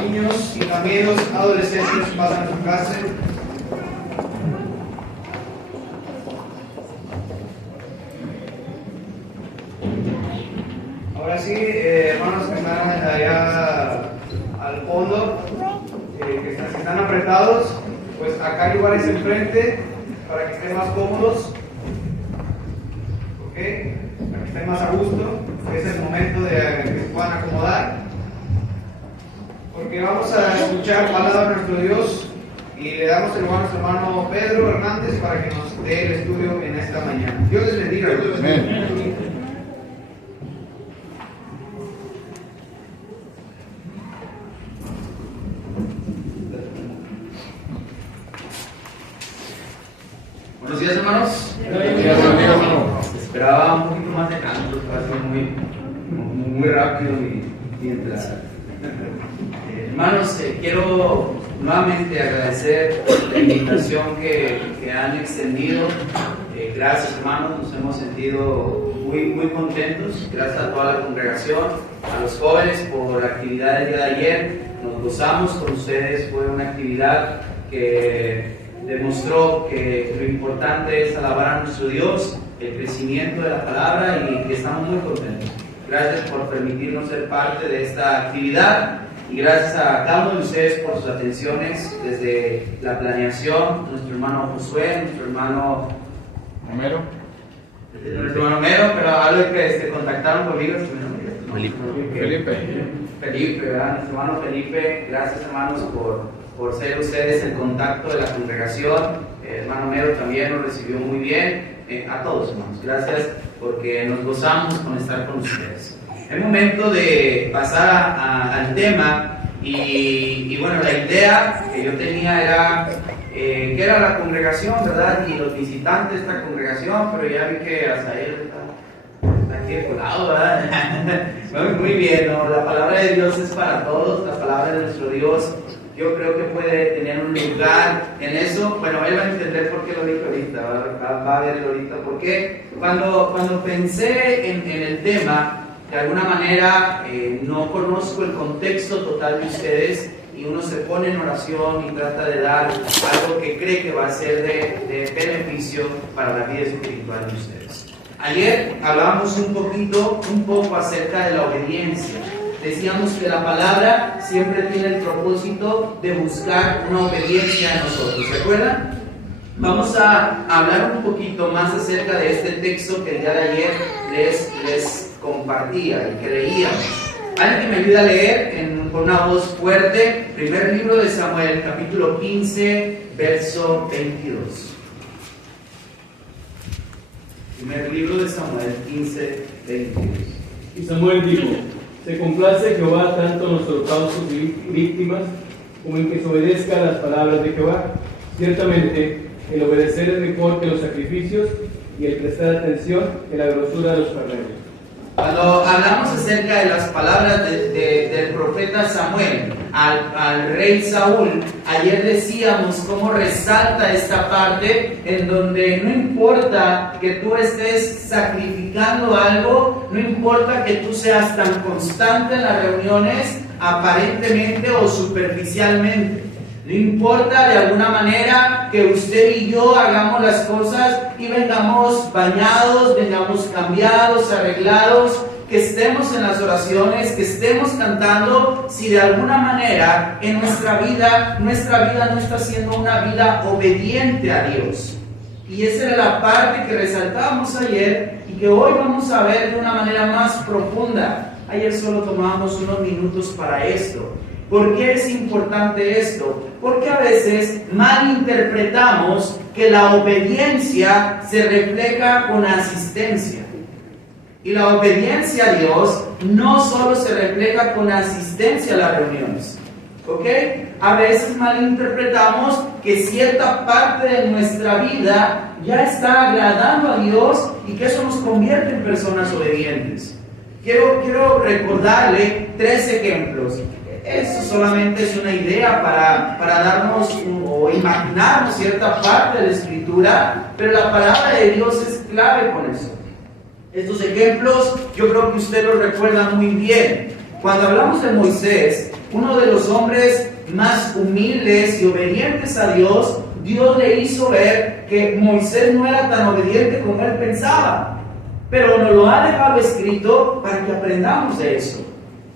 Niños y también los adolescentes pasan a su clase. Ahora sí, hermanos que están allá al fondo, que están apretados, pues acá hay lugares enfrente para que estén más cómodos, ¿ok? Para que estén más a gusto. Es el momento de que se puedan acomodar, porque vamos a escuchar palabra de nuestro Dios y le damos el lugar a nuestro hermano Pedro Hernández para que nos dé el estudio en esta mañana. Dios les bendiga. Amén. Buenos días, hermanos. Buenos días, hermano. Esperaba un poquito más de cantos, para ser muy rápido y entrar. Hermanos, quiero nuevamente agradecer la invitación que han extendido. Gracias, hermanos, nos hemos sentido muy contentos. Gracias a toda la congregación, a los jóvenes por la actividad del día de ayer. Nos gozamos con ustedes, fue una actividad que demostró que lo importante es alabar a nuestro Dios, el crecimiento de la palabra, y estamos muy contentos. Gracias por permitirnos ser parte de esta actividad y gracias a cada uno de ustedes por sus atenciones desde la planeación, nuestro hermano Josué, nuestro hermano Homero, pero algo que se contactaron conmigo. Felipe, ¿verdad? Nuestro hermano Felipe, gracias hermanos por ser ustedes el contacto de la congregación. Hermano Mero también nos recibió muy bien. A todos, hermanos, gracias porque nos gozamos con estar con ustedes. Es momento de pasar al tema y bueno, la idea que yo tenía era que era la congregación, ¿verdad? Y los visitantes de esta congregación, pero ya vi que hasta él está aquí de colado, ¿verdad? Muy bien, ¿no? La palabra de Dios es para todos, la palabra de nuestro Dios. Yo creo que puede tener un lugar en eso. Bueno, él va a entender por qué lo dije ahorita, va a ver ahorita por qué. Cuando pensé en el tema, de alguna manera no conozco el contexto total de ustedes y uno se pone en oración y trata de dar algo que cree que va a ser de beneficio para la vida espiritual de ustedes. Ayer hablábamos un poco acerca de la obediencia. Decíamos que la palabra siempre tiene el propósito de buscar una obediencia a nosotros, ¿se acuerdan? Vamos a hablar un poquito más acerca de este texto que el día de ayer les compartía y que leíamos. Alguien que me ayuda a leer con una voz fuerte, primer libro de Samuel, capítulo 15, verso 22. Primer libro de Samuel, 15, 22. Y Samuel dijo: se complace Jehová tanto en los holocaustos y víctimas como en que se obedezcan las palabras de Jehová. Ciertamente, el obedecer es mejor que los sacrificios y el prestar atención que la grosura de los carneros. Cuando hablamos acerca de las palabras del profeta Samuel al rey Saúl, ayer decíamos cómo resalta esta parte en donde no importa que tú estés sacrificando algo, no importa que tú seas tan constante en las reuniones, aparentemente o superficialmente. No importa de alguna manera que usted y yo hagamos las cosas y vengamos bañados, vengamos cambiados, arreglados, que estemos en las oraciones, que estemos cantando, si de alguna manera en nuestra vida no está siendo una vida obediente a Dios. Y esa era la parte que resaltábamos ayer y que hoy vamos a ver de una manera más profunda. Ayer solo tomamos unos minutos para esto. ¿Por qué es importante esto? Porque a veces malinterpretamos que la obediencia se refleja con asistencia. Y la obediencia a Dios no solo se refleja con asistencia a las reuniones. ¿Ok? A veces malinterpretamos que cierta parte de nuestra vida ya está agradando a Dios y que eso nos convierte en personas obedientes. Quiero recordarle 3 ejemplos. Esto solamente es una idea para darnos o imaginarnos cierta parte de la Escritura, pero la palabra de Dios es clave con eso. Estos ejemplos yo creo que usted los recuerda muy bien. Cuando hablamos de Moisés, uno de los hombres más humildes y obedientes a Dios, Dios le hizo ver que Moisés no era tan obediente como él pensaba, pero nos lo ha dejado escrito para que aprendamos de eso.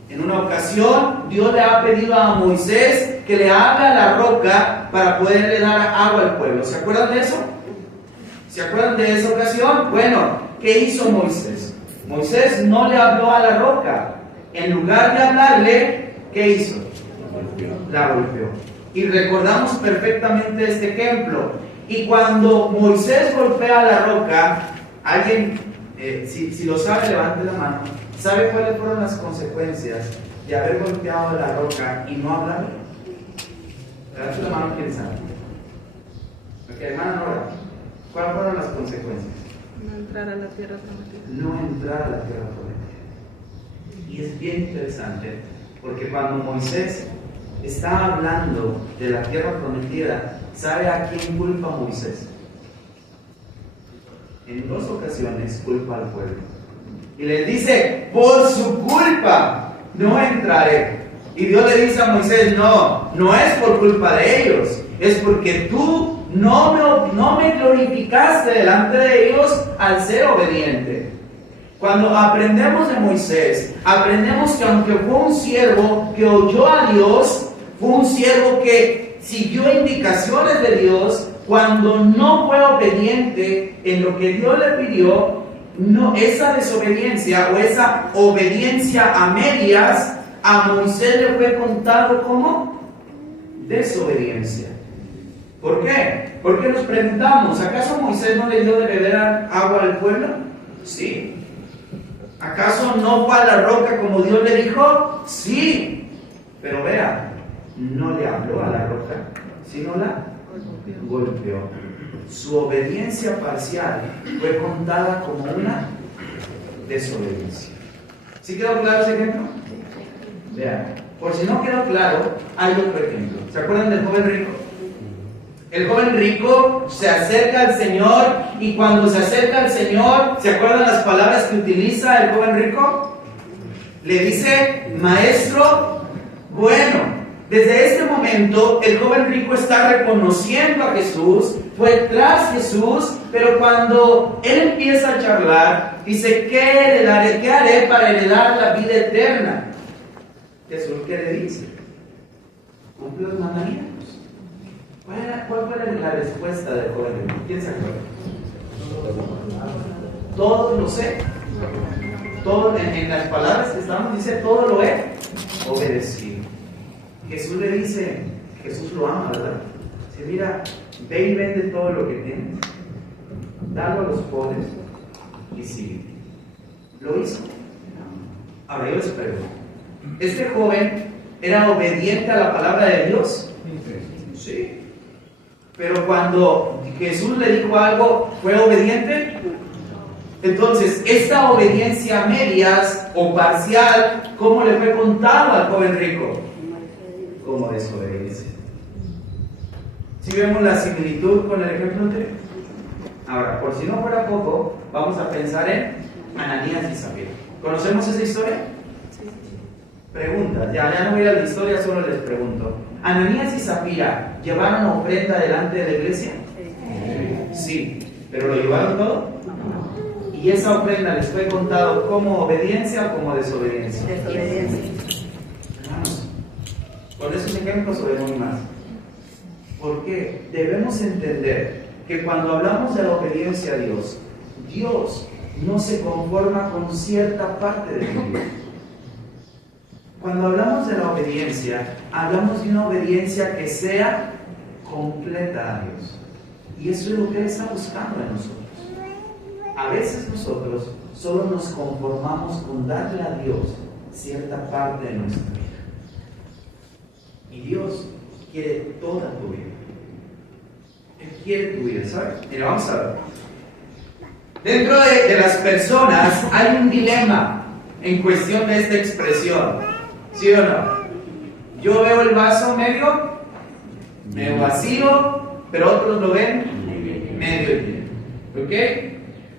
En una ocasión, Dios le ha pedido a Moisés que le abra la roca para poderle dar agua al pueblo. ¿Se acuerdan de eso? ¿Se acuerdan de esa ocasión? Bueno, ¿qué hizo Moisés? Moisés no le habló a la roca. En lugar de hablarle, ¿qué hizo? La golpeó. Y recordamos perfectamente este ejemplo. Y cuando Moisés golpea la roca, alguien, si lo sabe, levante la mano. ¿Sabe cuáles fueron las consecuencias de haber golpeado la roca y no hablar? Levante la mano, ¿quién sabe? Ok, hermana Nora, ¿cuáles fueron las consecuencias? No entrar a la tierra prometida. No entrar a la tierra prometida. Y es bien interesante, porque cuando Moisés está hablando de la tierra prometida, ¿sabe a quién culpa Moisés? En 2 ocasiones culpa al pueblo. Y les dice, por su culpa no entraré. Y Dios le dice a Moisés, no es por culpa de ellos, es porque tú no me glorificaste delante de ellos al ser obediente. Cuando aprendemos de Moisés, aprendemos que aunque fue un siervo que oyó a Dios, fue un siervo que siguió indicaciones de Dios, cuando no fue obediente en lo que Dios le pidió, esa desobediencia o esa obediencia a medias, a Moisés le fue contado como desobediencia. ¿Por qué? Porque nos preguntamos, ¿acaso Moisés no le dio de beber agua al pueblo? Sí. ¿Acaso no fue a la roca como Dios le dijo? Sí. Pero vea, no le habló a la roca, sino la golpeó. Su obediencia parcial fue contada como una desobediencia. ¿Sí quedó claro ese ejemplo? Vean, por si no quedó claro, hay otro ejemplo. ¿Se acuerdan del joven rico? El joven rico se acerca al Señor y cuando se acerca al Señor, ¿se acuerdan las palabras que utiliza el joven rico? Le dice, maestro, bueno. Desde este momento, el joven rico está reconociendo a Jesús, fue tras Jesús, pero cuando él empieza a charlar, dice, ¿qué haré para heredar la vida eterna? Jesús, ¿qué le dice? Cumple los mandamientos. ¿Cuál fue la respuesta del joven rico? ¿Quién se acuerda? Todo lo sé. Todo, en las palabras que estamos, dice, todo lo he obedecido. Jesús le dice, Jesús lo ama, ¿verdad? Dice, mira, ve y vende todo lo que tienes, dalo a los pobres y sigue. ¿Lo hizo? Ahora yo les pregunto, este joven ¿Era obediente a la palabra de Dios? Sí. Pero cuando Jesús le dijo algo, ¿fue obediente? Entonces, esta obediencia a medias o parcial, ¿cómo le fue contado al joven rico? Como desobediencia. ¿Sí vemos la similitud con el ejemplo anterior? Ahora, por si no fuera poco, vamos a pensar en Ananías y Zafira. ¿Conocemos esa historia? Preguntas. Ya no voy a la historia, solo les pregunto. ¿Ananías y Zafira llevaron ofrenda delante de la iglesia? Sí. ¿Pero lo llevaron todo? ¿Y esa ofrenda les fue contado como obediencia o como desobediencia? Desobediencia. Hermanos, con esos ejemplos sabemos más. ¿Por qué? Debemos entender que cuando hablamos de la obediencia a Dios, Dios no se conforma con cierta parte de tu vida. Cuando hablamos de la obediencia, hablamos de una obediencia que sea completa a Dios. Y eso es lo que Él está buscando en nosotros. A veces nosotros solo nos conformamos con darle a Dios cierta parte de nuestra vida. Y Dios quiere toda tu vida. Él quiere tu vida, ¿sabes? Mira, vamos a ver. Dentro de las personas hay un dilema en cuestión de esta expresión. ¿Sí o no? Yo veo el vaso medio vacío, pero otros lo ven medio lleno. ¿Ok?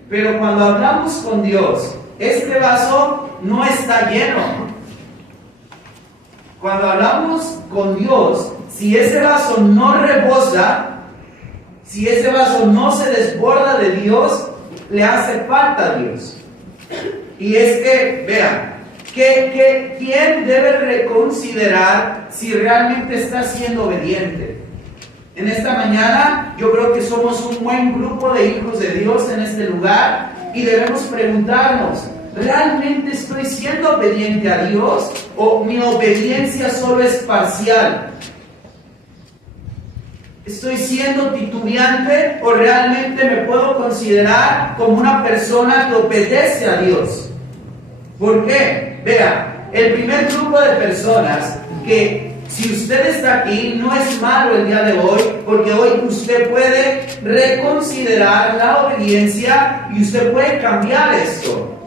Pero cuando hablamos con Dios, este vaso no está lleno. Cuando hablamos con Dios, si ese vaso no rebosa, si ese vaso no se desborda de Dios, le hace falta a Dios. Y es que, vean, ¿quién debe reconsiderar si realmente está siendo obediente? En esta mañana yo creo que somos un buen grupo de hijos de Dios en este lugar y debemos preguntarnos, ¿realmente estoy siendo obediente a Dios o mi obediencia solo es parcial? ¿Estoy siendo titubeante o realmente me puedo considerar como una persona que obedece a Dios? ¿Por qué? Vea, el primer grupo de personas que si usted está aquí, no es malo el día de hoy, porque hoy usted puede reconsiderar la obediencia y usted puede cambiar esto.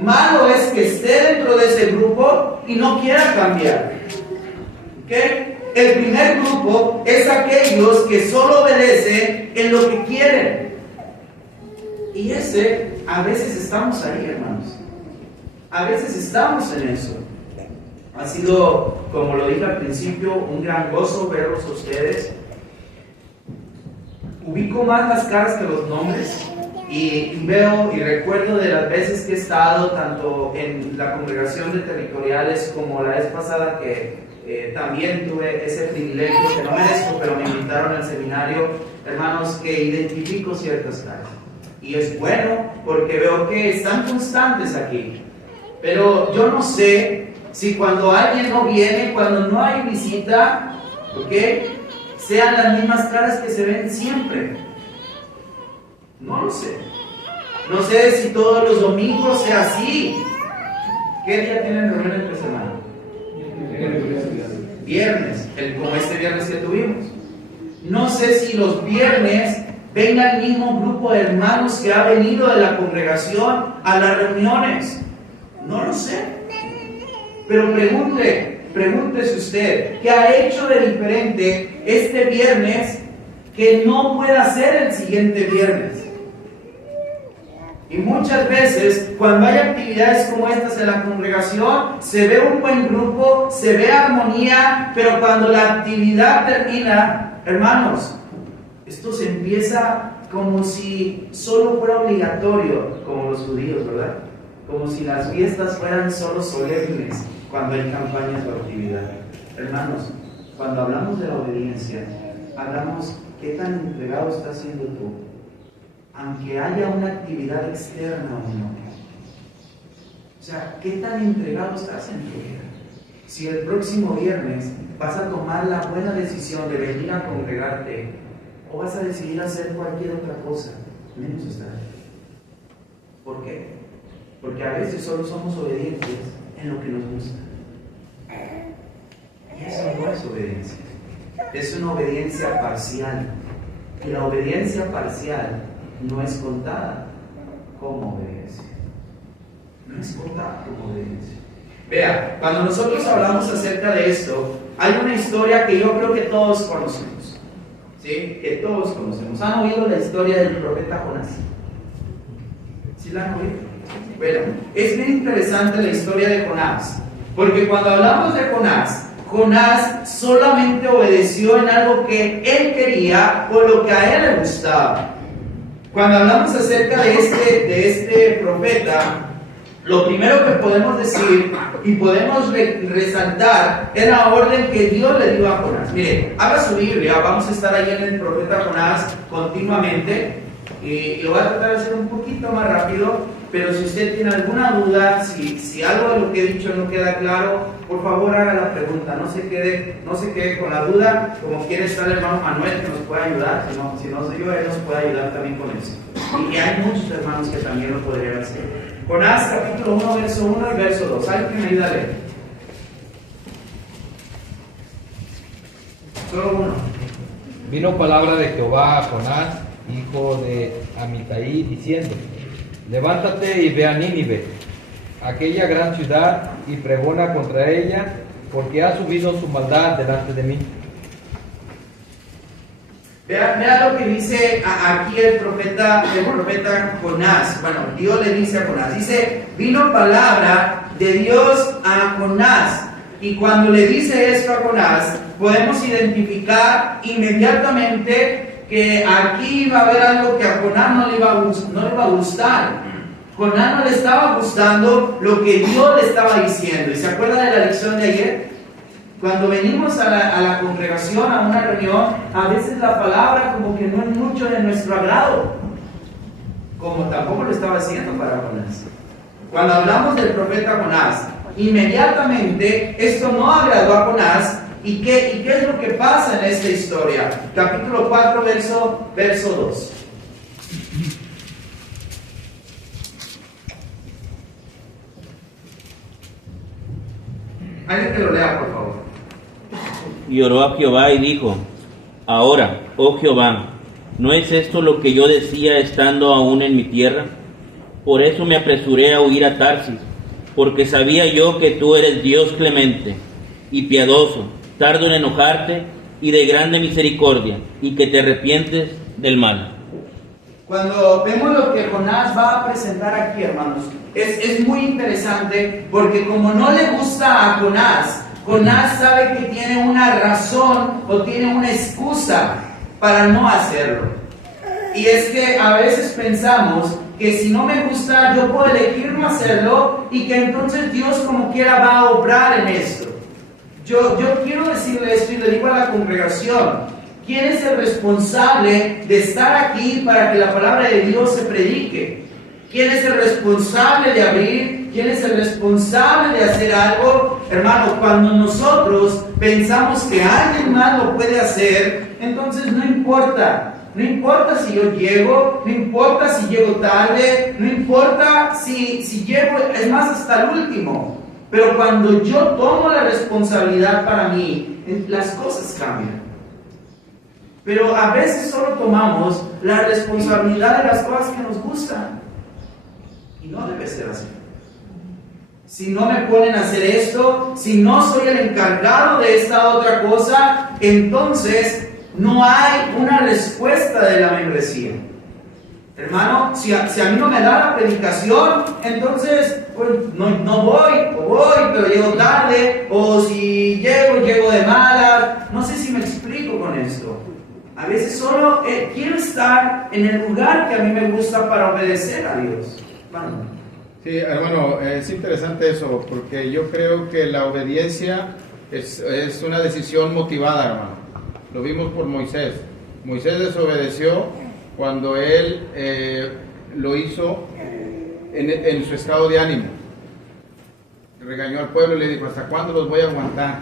Malo es que esté dentro de ese grupo y no quiera cambiar. ¿Ok? El primer grupo es aquellos que solo obedecen en lo que quieren. Y a veces estamos ahí, hermanos. A veces estamos en eso. Ha sido, como lo dije al principio, un gran gozo verlos a ustedes. Ubico más las caras que los nombres y veo y recuerdo de las veces que he estado tanto en la congregación de territoriales como la vez pasada que también tuve ese privilegio que no merezco, pero me invitaron al seminario, hermanos, que identifico ciertas caras. Y es bueno porque veo que están constantes aquí. Pero yo no sé si cuando alguien no viene, cuando no hay visita, ¿ok?, sean las mismas caras que se ven siempre. No lo sé. No sé si todos los domingos sea así. ¿Qué día tienen reunión entre semana? Viernes, como este viernes que tuvimos. No sé si los viernes venga el mismo grupo de hermanos que ha venido de la congregación a las reuniones. No lo sé. Pero pregúntese usted, ¿qué ha hecho de diferente este viernes que no pueda ser el siguiente viernes? Y muchas veces, cuando hay actividades como estas en la congregación, se ve un buen grupo, se ve armonía, pero cuando la actividad termina, hermanos, esto se empieza como si solo fuera obligatorio, como los judíos, ¿verdad? Como si las fiestas fueran solo solemnes cuando hay campañas o actividad. Hermanos, cuando hablamos de la obediencia, hablamos qué tan entregado estás siendo tú, aunque haya una actividad externa o no. O sea, qué tan entregado estás en tu vida. Si el próximo viernes vas a tomar la buena decisión de venir a congregarte, o vas a decidir hacer cualquier otra cosa, menos estar ahí. ¿Por qué? Porque a veces solo somos obedientes en lo que nos gusta. Y eso no es obediencia. Es una obediencia parcial. Y la obediencia parcial no es contada como obediencia. No es contada como obediencia. Vea, cuando nosotros hablamos acerca de esto, hay una historia que yo creo que todos conocemos. ¿Sí? Que todos conocemos. ¿Han oído la historia del profeta Jonás? ¿Sí la han oído? Bueno, es bien interesante la historia de Jonás. Porque cuando hablamos de Jonás solamente obedeció en algo que él quería o lo que a él le gustaba. Cuando hablamos acerca de este profeta, lo primero que podemos decir y podemos resaltar es la orden que Dios le dio a Jonás. Mire, abra su Biblia, vamos a estar ahí en el profeta Jonás continuamente y lo voy a tratar de hacer un poquito más rápido, pero si usted tiene alguna duda, si algo de lo que he dicho no queda claro, por favor haga la pregunta, no se quede con la duda, como quiere estar el hermano Manuel que nos puede ayudar, si no soy yo, él nos puede ayudar también con eso. Y hay muchos hermanos que también lo podrían hacer. Jonás capítulo 1, verso 1 y verso 2. ¿Alguien que me ayuda a leer? Solo uno. Vino palabra de Jehová a Jonás, hijo de Amitai, diciendo: levántate y ve a Nínive, aquella gran ciudad, y pregona contra ella, porque ha subido su maldad delante de mí. Vea lo que dice aquí el profeta Jonás. Bueno, Dios le dice a Jonás. Dice, vino palabra de Dios a Jonás. Y cuando le dice esto a Jonás, podemos identificar inmediatamente que aquí iba a haber algo que a Jonás no le iba a gustar. Jonás no le estaba gustando lo que Dios le estaba diciendo. ¿Y se acuerda de la lección de ayer? Cuando venimos a la congregación, a una reunión, a veces la palabra como que no es mucho de nuestro agrado, como tampoco lo estaba haciendo para Jonás. Cuando hablamos del profeta Jonás, inmediatamente esto no agradó a Jonás. ¿Y qué es lo que pasa en esta historia? Capítulo 4, verso 2. Alguien que lo lea, por favor. Y oró a Jehová y dijo: ahora, oh Jehová, ¿no es esto lo que yo decía estando aún en mi tierra? Por eso me apresuré a huir a Tarsis, porque sabía yo que tú eres Dios clemente y piadoso, tardo en enojarte y de grande misericordia, y que te arrepientes del mal. Cuando vemos lo que Jonás va a presentar aquí, hermanos, es muy interesante, porque como no le gusta a Jonás sabe que tiene una razón o tiene una excusa para no hacerlo. Y es que a veces pensamos que si no me gusta, yo puedo elegir no hacerlo y que entonces Dios como quiera va a obrar en esto. Yo quiero decirle esto y le digo a la congregación: ¿quién es el responsable de estar aquí para que la palabra de Dios se predique? ¿Quién es el responsable de abrir? ¿Quién es el responsable de hacer algo? Hermano, cuando nosotros pensamos que alguien más lo puede hacer, entonces no importa. No importa si yo llego, no importa si llego tarde, no importa si llego, es más, hasta el último. Pero cuando yo tomo la responsabilidad para mí, las cosas cambian. Pero a veces solo tomamos la responsabilidad de las cosas que nos gustan. Y no debe ser así. Si no me ponen a hacer esto, si no soy el encargado de esta otra cosa, entonces no hay una respuesta de la membresía. Hermano, si a mí no me da la predicación, entonces pues, no voy, pero llego tarde, o si llego de malas. No sé si me explico con esto. A veces solo quiero estar en el lugar que a mí me gusta para obedecer a Dios. Bueno. Sí, hermano, es interesante eso, porque yo creo que la obediencia es una decisión motivada, hermano. Lo vimos por Moisés. Moisés desobedeció cuando él lo hizo en su estado de ánimo. Regañó al pueblo y le dijo: ¿hasta cuándo los voy a aguantar?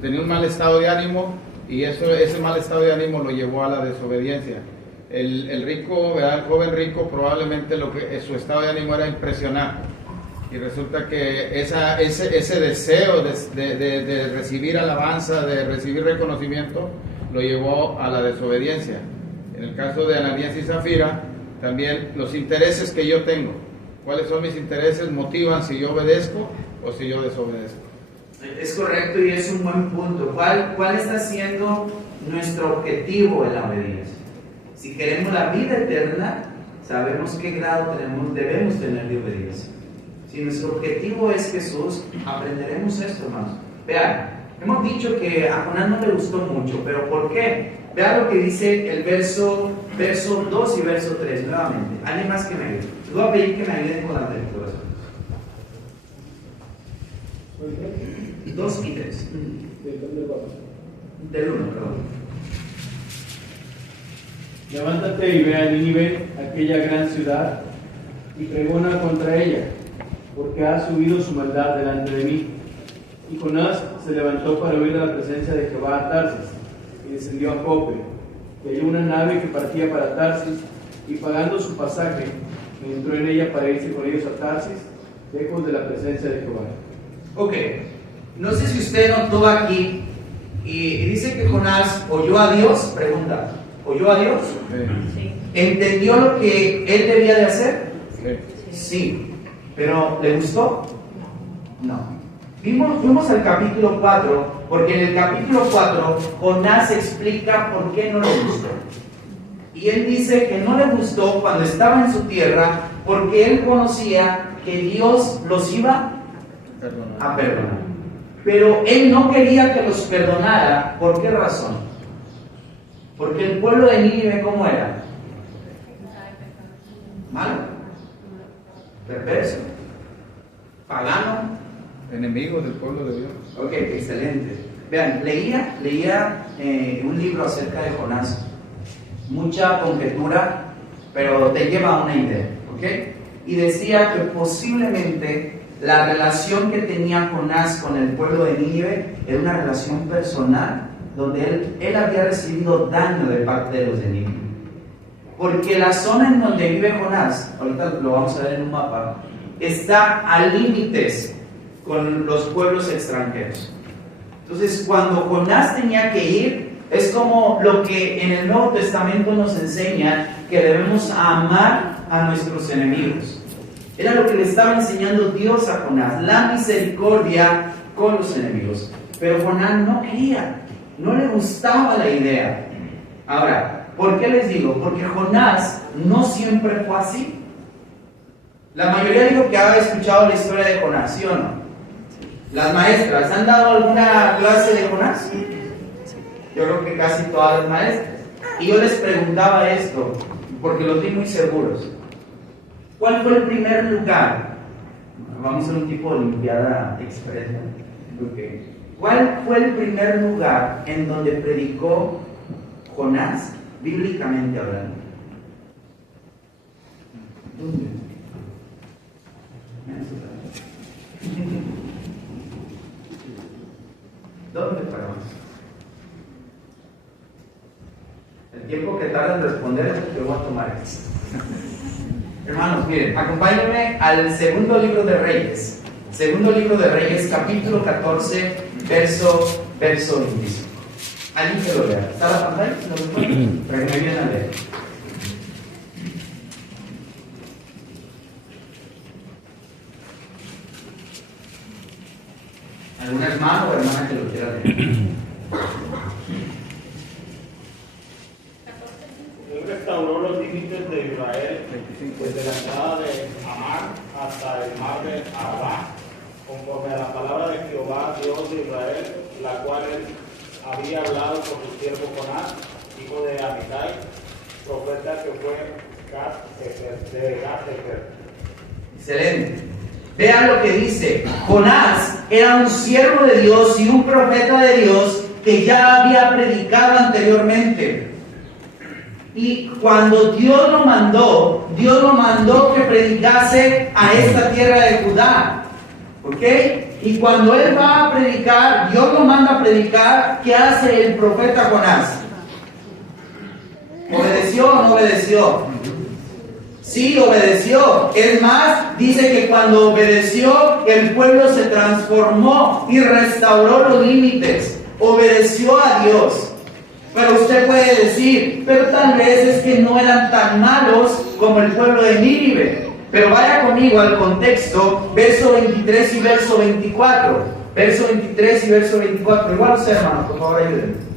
Tenía un mal estado de ánimo y ese mal estado de ánimo lo llevó a la desobediencia. El rico, ¿verdad? El joven rico, probablemente su estado de ánimo era impresionar. Y resulta que ese deseo de recibir alabanza, de recibir reconocimiento, lo llevó a la desobediencia. En el caso de Ananías y Zafira, también los intereses que yo tengo, cuáles son mis intereses, motivan si yo obedezco o si yo desobedezco. Es correcto y es un buen punto. ¿Cuál está siendo nuestro objetivo en la obediencia? Si queremos la vida eterna, sabemos qué grado debemos tener de obediencia. Si nuestro objetivo es Jesús, aprenderemos esto, hermanos. Vean, hemos dicho que a Jonás no le gustó mucho, pero ¿por qué? Vean lo que dice el verso 2 y verso 3 nuevamente. Alguien más que me ayude. Les voy a pedir que me ayuden con las lecturas. 2 y 3. Del 1, perdón. Levántate y ve a Nínive, aquella gran ciudad, y pregona contra ella, porque ha subido su maldad delante de mí. Y Jonás se levantó para huir a la presencia de Jehová a Tarsis, y descendió a Jope, y halló una nave que partía para Tarsis, y pagando su pasaje, entró en ella para irse con ellos a Tarsis, lejos de la presencia de Jehová. Ok, no sé si usted notó aquí, y dice que Jonás oyó a Dios, pregunta, ¿oyó a Dios? Sí. ¿Entendió lo que él debía de hacer? Sí. Sí, pero ¿le gustó? No. Fuimos al capítulo 4, porque en el capítulo 4 Jonás explica por qué no le gustó. Y él dice que no le gustó cuando estaba en su tierra, porque él conocía que Dios los iba a perdonar. Pero él no quería que los perdonara. ¿Por qué razón? Porque el pueblo de Nínive, ¿cómo era? Malo, perverso, pagano, Enemigos del pueblo de Dios. Ok, excelente. Vean, leía un libro acerca de Jonás. Mucha conjetura, pero te lleva a una idea, ¿ok? Y decía que posiblemente la relación que tenía Jonás con el pueblo de Nínive era una relación personal, donde él había recibido daño de parte de los de Nínive. Porque la zona en donde vive Jonás, ahorita lo vamos a ver en un mapa, está a límites con los pueblos extranjeros. Entonces, cuando Jonás tenía que ir, es como lo que en el Nuevo Testamento nos enseña, que debemos amar a nuestros enemigos. Era lo que le estaba enseñando Dios a Jonás, la misericordia con los enemigos. Pero Jonás no quería, no le gustaba la idea. Ahora, ¿por qué les digo? Porque Jonás no siempre fue así. La mayoría digo que ha escuchado la historia de Jonás, ¿sí o no? Las maestras, ¿han dado alguna clase de Jonás? Yo creo que casi todas las maestras. Y yo les preguntaba esto, porque los vi muy seguros. ¿Cuál fue el primer lugar? Vamos a hacer un tipo de olimpiada expresa. Okay. ¿Cuál fue el primer lugar en donde predicó Jonás, bíblicamente hablando? ¿Dónde? ¿Dónde paramos? El tiempo que tarda en responder es lo que voy a tomar. Hermanos, miren, acompáñenme al segundo libro de Reyes. Segundo libro de Reyes, capítulo 14, verso 25. Alguien que lo lea. ¿Está la pantalla? Para que me vienen a leer. ¿Algún hermano o hermana que lo quiera leer? Él restauró los límites de Israel desde la entrada de Amar hasta el mar de Arabá, conforme a la palabra de Jehová, Dios de Israel, la cual él había hablado por su siervo Jonás, hijo de Amitai, profeta que fue de Gat-Hefer. Excelente. Vean lo que dice. Jonás era un siervo de Dios y un profeta de Dios que ya había predicado anteriormente. Y cuando Dios lo mandó que predicase a esta tierra de Judá. ¿Ok? Y cuando él va a predicar, Dios lo manda a predicar, ¿qué hace el profeta Jonás? ¿Obedeció o no obedeció? Sí, obedeció. Es más, dice que cuando obedeció, el pueblo se transformó y restauró los límites. Obedeció a Dios. Pero usted puede decir, pero tal vez es que no eran tan malos como el pueblo de Nínive. Pero vaya conmigo al contexto, verso 23 y verso 24. Verso 23 y verso 24. Igual usted, hermano, por favor, ayúdenme.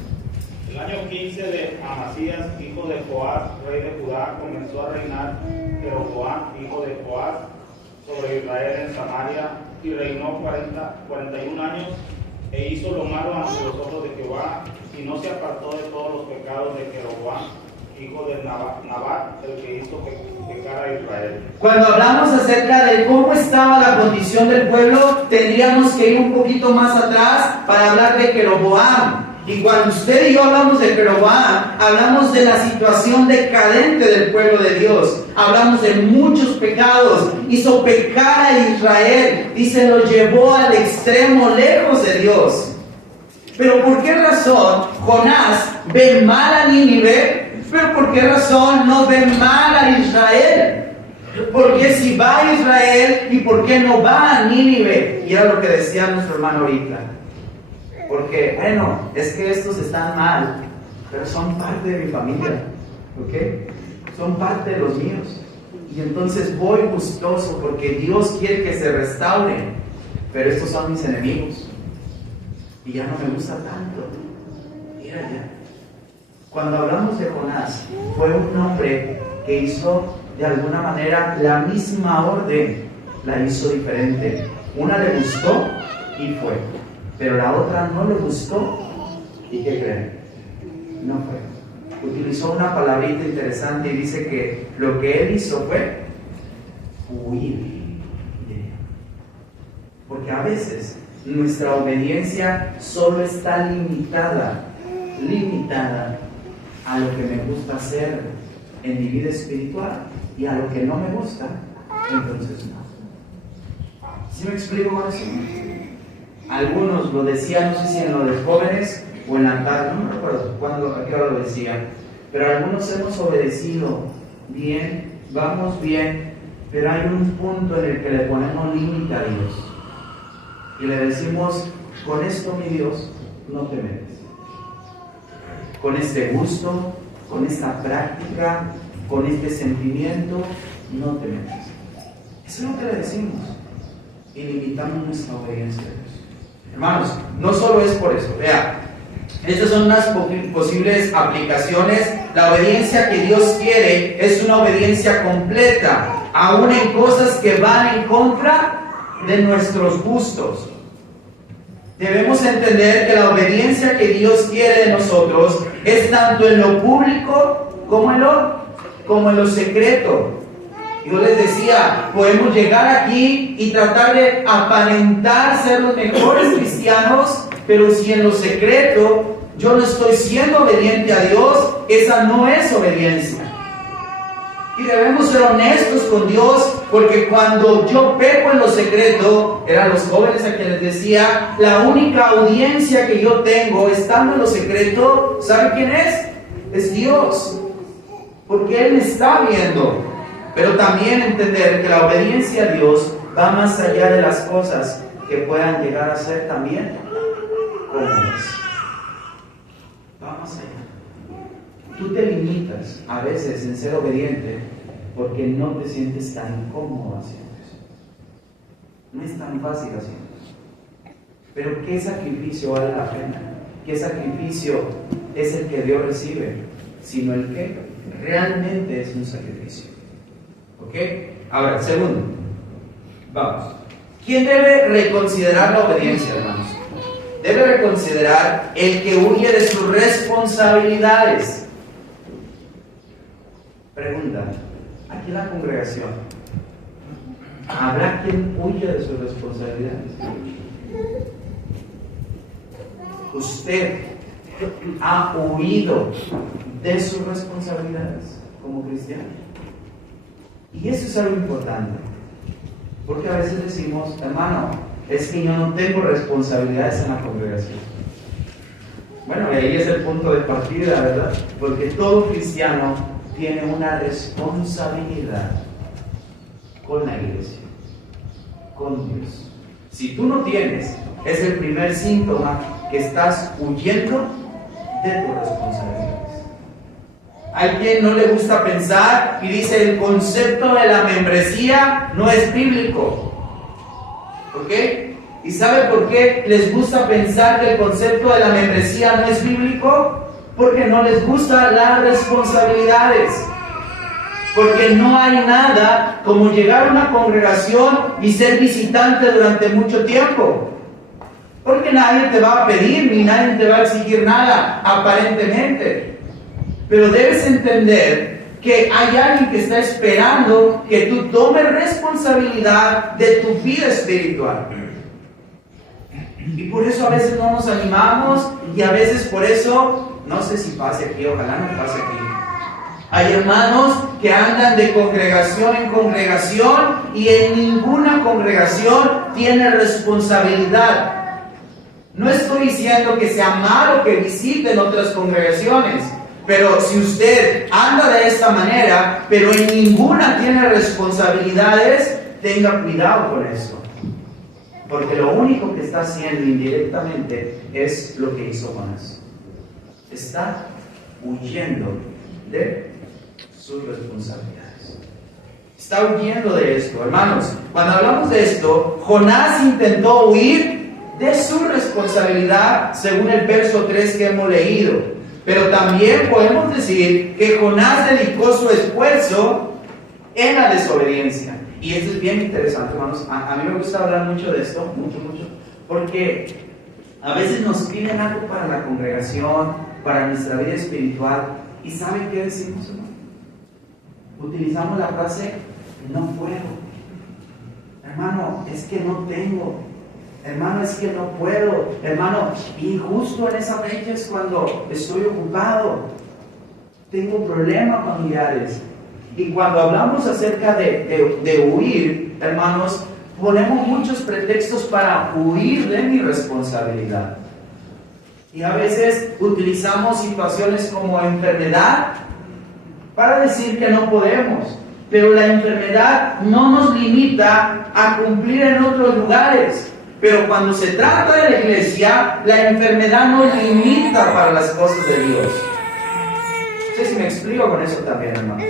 El año 15 de Amasías, hijo de Joás, rey de Judá, comenzó a reinar Jeroboam, hijo de Joás, sobre Israel en Samaria, y reinó 41 años, e hizo lo malo ante los ojos de Jehová, y no se apartó de todos los pecados de Jeroboam, hijo de Nabat, el que hizo pecar a Israel. Cuando hablamos acerca de cómo estaba la condición del pueblo, tendríamos que ir un poquito más atrás para hablar de Jeroboam. Y cuando usted y yo hablamos de Jeroboam, hablamos de la situación decadente del pueblo de Dios. Hablamos de muchos pecados. Hizo pecar a Israel. Dice, lo llevó al extremo lejos de Dios. Pero ¿por qué razón Jonás ve mal a Nínive? Pero ¿por qué razón no ve mal a Israel? ¿Por qué si va a Israel y por qué no va a Nínive? Y era lo que decía nuestro hermano ahorita. Porque, bueno, es que estos están mal, pero son parte de mi familia, ¿ok? Son parte de los míos. Y entonces voy gustoso porque Dios quiere que se restauren, pero estos son mis enemigos. Y ya no me gusta tanto. Mira ya. Cuando hablamos de Jonás, fue un hombre que hizo de alguna manera la misma orden, la hizo diferente. Una le gustó y fue. Pero la otra no le gustó. ¿Y qué creen? No fue. Utilizó una palabrita interesante y dice que lo que él hizo fue huir de ella. Porque a veces nuestra obediencia solo está limitada a lo que me gusta hacer en mi vida espiritual, y a lo que no me gusta, entonces no. ¿Sí me explico con eso? Algunos lo decían, no sé si en lo de jóvenes o en la tarde, no me recuerdo cuándo, a qué hora lo decían, pero algunos hemos obedecido bien, vamos bien, pero hay un punto en el que le ponemos límite a Dios y le decimos, con esto mi Dios, no te metes, con este gusto, con esta práctica, con este sentimiento, no te metes. Eso es lo que le decimos y limitamos nuestra obediencia a Dios. Hermanos, no solo es por eso, vea, estas son unas posibles aplicaciones. La obediencia que Dios quiere es una obediencia completa, aún en cosas que van en contra de nuestros gustos. Debemos entender que la obediencia que Dios quiere de nosotros es tanto en lo público como en lo secreto. Yo les decía, podemos llegar aquí y tratar de aparentar ser los mejores cristianos, pero si en lo secreto yo no estoy siendo obediente a Dios, esa no es obediencia. Y debemos ser honestos con Dios, porque cuando yo peco en lo secreto, eran los jóvenes a quienes decía, la única audiencia que yo tengo estando en lo secreto, ¿sabe quién es? Es Dios, porque Él me está viendo. Pero también entender que la obediencia a Dios va más allá de las cosas que puedan llegar a ser también cómodas. Va más allá. Tú te limitas a veces en ser obediente porque no te sientes tan cómodo haciendo eso. No es tan fácil haciendo eso. Pero ¿qué sacrificio vale la pena? ¿Qué sacrificio es el que Dios recibe? Sino el que realmente es un sacrificio. ¿Ok? Ahora, segundo. Vamos. ¿Quién debe reconsiderar la obediencia, hermanos? Debe reconsiderar el que huye de sus responsabilidades. Pregunta. Aquí en la congregación, ¿habrá quien huye de sus responsabilidades? Usted ha huido de sus responsabilidades como cristiano. Y eso es algo importante, porque a veces decimos, hermano, es que yo no tengo responsabilidades en la congregación. Bueno, y ahí es el punto de partida, ¿verdad? Porque todo cristiano tiene una responsabilidad con la iglesia, con Dios. Si tú no tienes, es el primer síntoma que estás huyendo de tus responsabilidades. Hay quien no le gusta pensar y dice el concepto de la membresía no es bíblico. ¿Ok? ¿Y sabe por qué les gusta pensar que el concepto de la membresía no es bíblico? Porque no les gustan las responsabilidades. Porque no hay nada como llegar a una congregación y ser visitante durante mucho tiempo. Porque nadie te va a pedir ni nadie te va a exigir nada, aparentemente. Pero debes entender que hay alguien que está esperando que tú tomes responsabilidad de tu vida espiritual. Y por eso a veces no nos animamos y a veces por eso, no sé si pase aquí, ojalá no pase aquí. Hay hermanos que andan de congregación en congregación y en ninguna congregación tiene responsabilidad. No estoy diciendo que sea malo que visiten otras congregaciones, pero si usted anda de esta manera, pero en ninguna tiene responsabilidades, tenga cuidado con eso. Porque lo único que está haciendo indirectamente es lo que hizo Jonás. Está huyendo de sus responsabilidades. Está huyendo de esto, hermanos. Cuando hablamos de esto, Jonás intentó huir de su responsabilidad según el verso 3 que hemos leído. Pero también podemos decir que Jonás dedicó su esfuerzo en la desobediencia. Y esto es bien interesante, hermanos. A mí me gusta hablar mucho de esto, mucho, porque a veces nos piden algo para la congregación, para nuestra vida espiritual. ¿Y saben qué decimos, hermano? Utilizamos la frase, no puedo. Hermano, es que no tengo. Hermano, es que no puedo. Hermano, y justo en esa fecha es cuando estoy ocupado. Tengo problemas familiares. Y cuando hablamos acerca de huir, hermanos, ponemos muchos pretextos para huir de mi responsabilidad. Y a veces utilizamos situaciones como enfermedad para decir que no podemos. Pero la enfermedad no nos limita a cumplir en otros lugares. Pero cuando se trata de la iglesia, la enfermedad nos limita para las cosas de Dios. No sé si me explico con eso también, hermano.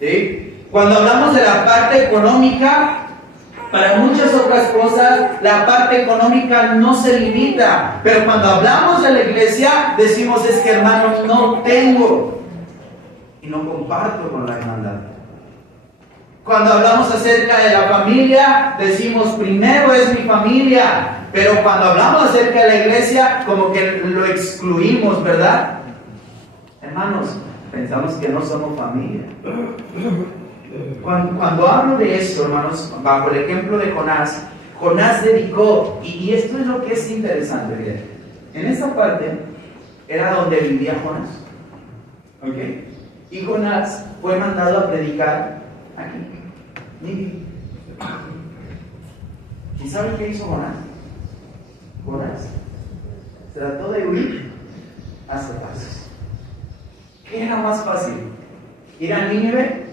¿Sí? Cuando hablamos de la parte económica, para muchas otras cosas, la parte económica no se limita. Pero cuando hablamos de la iglesia, decimos, es que hermano, no tengo. Y no comparto con la hermandad. Cuando hablamos acerca de la familia, decimos, primero es mi familia. Pero cuando hablamos acerca de la iglesia, como que lo excluimos, ¿verdad? Hermanos, pensamos que no somos familia. Cuando hablo de esto, hermanos, bajo el ejemplo de Jonás, Jonás dedicó, y esto es lo que es interesante, miren. En esta parte era donde vivía Jonás. ¿Ok? Y Jonás fue mandado a predicar aquí. ¿Y saben qué hizo Jonás? Jonás trató de huir hacia Tarsis. ¿Qué era más fácil? ¿Ir a Nínive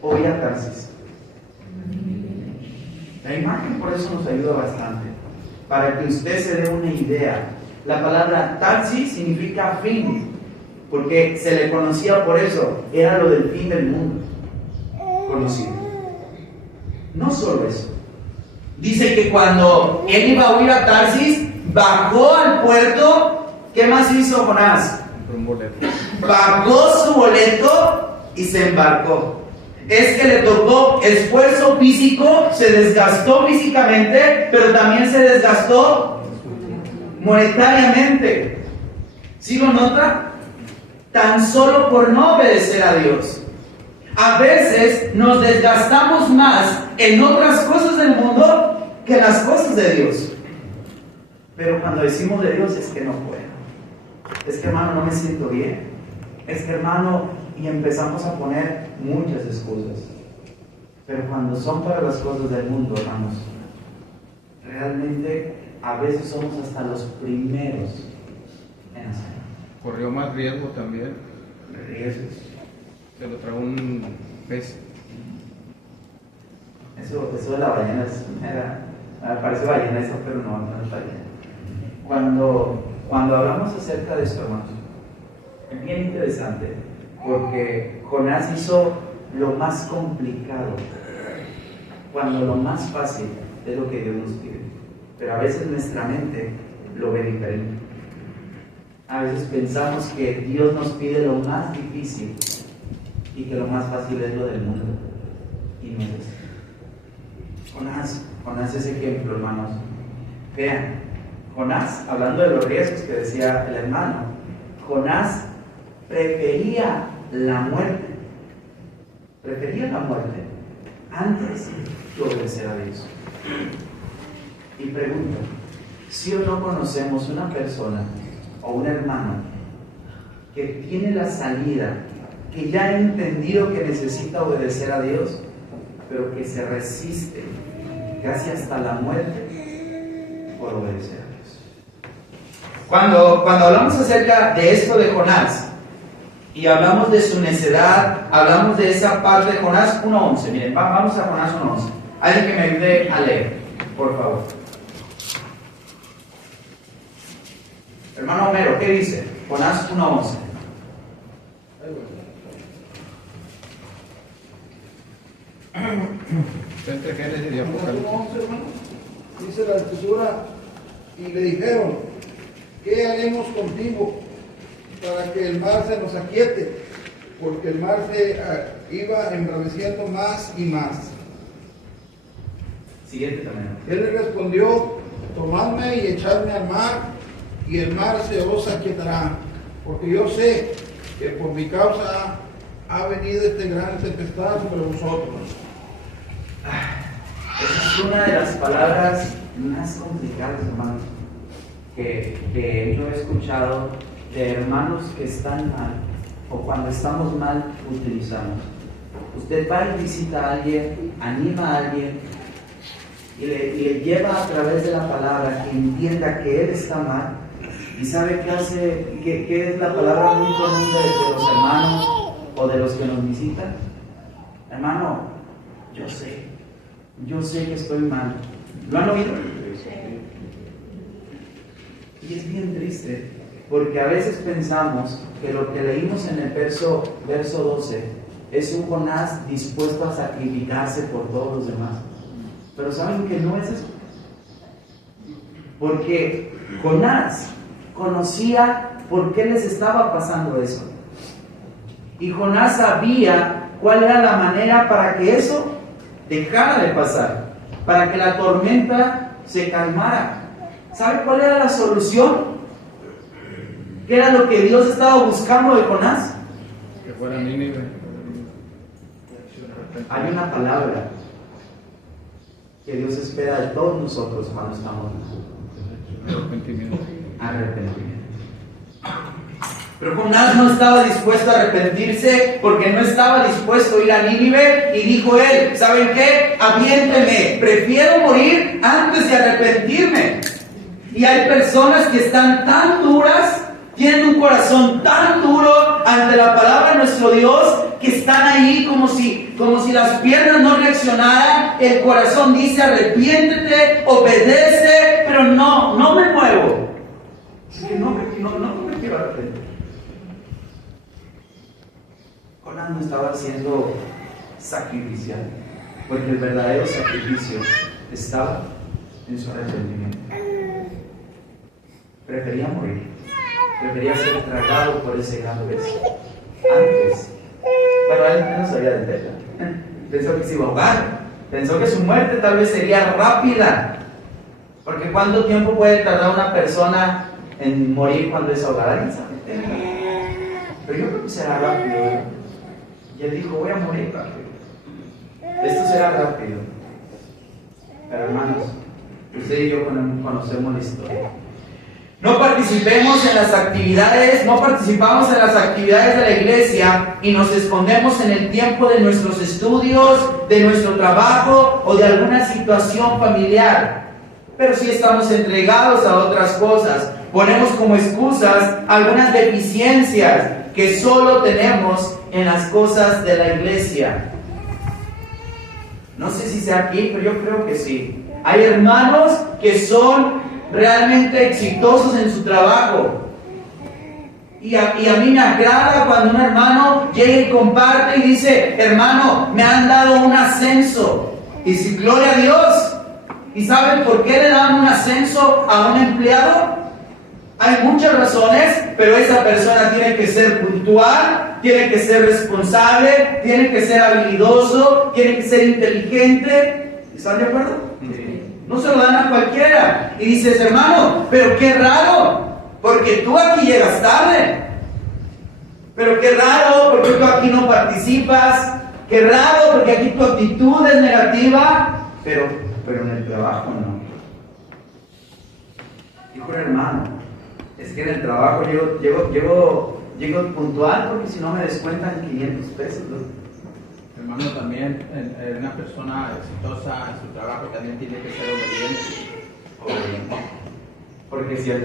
o ir a Tarsis? La imagen por eso nos ayuda bastante. Para que usted se dé una idea. La palabra Tarsis significa fin. Porque se le conocía por eso. Era lo del fin del mundo. Conocido. No solo eso. Dice que cuando él iba a huir a Tarsis, bajó al puerto. ¿Qué más hizo Jonás? Un boleto. Pagó su boleto y se embarcó. Es que le tocó esfuerzo físico, se desgastó físicamente, pero también se desgastó monetariamente. ¿Sí lo nota? Tan solo por no obedecer a Dios. A veces nos desgastamos más en otras cosas del mundo que en las cosas de Dios. Pero cuando decimos de Dios es que no puedo. Es que hermano no me siento bien. Es que hermano, y empezamos a poner muchas excusas. Pero cuando son para las cosas del mundo, hermanos, realmente a veces somos hasta los primeros en hacerlo. Corrió más riesgo también. Riesgos. Se lo tragó un pez. Eso de la ballena parece ballena eso, pero no es ballena. Cuando hablamos acerca de esto, hermanos, es bien interesante, porque Jonás hizo lo más complicado, cuando lo más fácil es lo que Dios nos pide. Pero a veces nuestra mente lo ve diferente. A veces pensamos que Dios nos pide lo más difícil y que lo más fácil es lo del mundo. Y no es eso. Jonás es ejemplo, hermanos. Vean, Jonás, hablando de los riesgos que decía el hermano, Jonás prefería la muerte. Prefería la muerte antes que obedecer a Dios. Y pregunto, ¿sí o no conocemos una persona o un hermano que tiene la salida, que ya ha entendido que necesita obedecer a Dios, pero que se resiste casi hasta la muerte por obedecer a Dios? Cuando hablamos acerca de esto de Jonás y hablamos de su necedad, hablamos de esa parte de Jonás 1:11. Miren, vamos a Jonás 1:11. Alguien que me ayude a leer, por favor. Hermano Homero, ¿qué dice? Jonás 1:11. Entre Génesis y Apocalipsis. 11, hermano, dice la escritura, y le dijeron, ¿qué haremos contigo para que el mar se nos aquiete? Porque el mar se iba embraveciendo más y más. Siguiente también. Él le respondió, tomadme y echadme al mar, y el mar se os aquietará, porque yo sé que por mi causa ha venido esta gran tempestad sobre vosotros. Esa es una de las palabras más complicadas, hermanos, que yo he escuchado de hermanos que están mal, o cuando estamos mal utilizamos. Usted va y visita a alguien, anima a alguien, y le lleva a través de la palabra que entienda que él está mal. ¿Y sabe qué hace? ¿Qué es la palabra muy común de los hermanos o de los que nos visitan? Hermano, yo sé que estoy mal. ¿Lo han oído? Y es bien triste, porque a veces pensamos que lo que leímos en el verso 12 es un Jonás dispuesto a sacrificarse por todos los demás. Pero ¿saben que no es eso? Porque Jonás conocía por qué les estaba pasando eso. Y Jonás sabía cuál era la manera para que eso dejara de pasar, para que la tormenta se calmara. ¿Sabe cuál era la solución? ¿Qué era lo que Dios estaba buscando de Jonás? Que fuera Nínive. Hay una palabra que Dios espera de todos nosotros cuando estamos Arrepentimiento. arrepentimiento. Pero Jonás no estaba dispuesto a arrepentirse porque no estaba dispuesto a ir a Nínive, y dijo él, ¿saben qué? Aviéntenme, prefiero morir antes de arrepentirme. Y hay personas que están tan duras, tienen un corazón tan duro ante la palabra de nuestro Dios, que están ahí como si las piernas no reaccionaran. El corazón dice arrepiéntete, obedece, pero no me muevo. No me quiero arrepentir. Jonás no estaba siendo sacrificial, porque el verdadero sacrificio estaba en su arrepentimiento. Prefería morir, prefería ser tragado por ese gran pez antes. Bueno, él no sabía del tema. Pensó que se iba a ahogar, pensó que su muerte tal vez sería rápida, porque ¿cuánto tiempo puede tardar una persona en morir cuando es ahogada? Pero yo creo que será rápido, ¿eh? Y él dijo, voy a morir rápido, esto será rápido. Pero hermanos, usted y yo conocemos la historia. No participamos en las actividades, no participamos en las actividades de la iglesia y nos escondemos en el tiempo de nuestros estudios, de nuestro trabajo o de alguna situación familiar. Pero sí estamos entregados a otras cosas. Ponemos como excusas algunas deficiencias que solo tenemos en las cosas de la iglesia. No sé si sea aquí, pero yo creo que sí. Hay hermanos que son realmente exitosos en su trabajo. Y a mí me agrada cuando un hermano llega y comparte y dice, hermano, me han dado un ascenso. Y dice, gloria a Dios. ¿Y saben por qué le dan un ascenso a un empleado? Hay muchas razones, pero esa persona tiene que ser puntual, tiene que ser responsable, tiene que ser habilidoso, tiene que ser inteligente. ¿Están de acuerdo? Sí. No se lo dan a cualquiera. Y dices, hermano, pero qué raro, porque tú aquí llegas tarde. Pero qué raro, porque tú aquí no participas. Qué raro, porque aquí tu actitud es negativa. Pero en el trabajo no. Dijo el hermano, es que en el trabajo llego puntual porque si no me descuentan 500 pesos, ¿no? Hermano, también una persona exitosa en su trabajo también tiene que ser obediente. Porque si el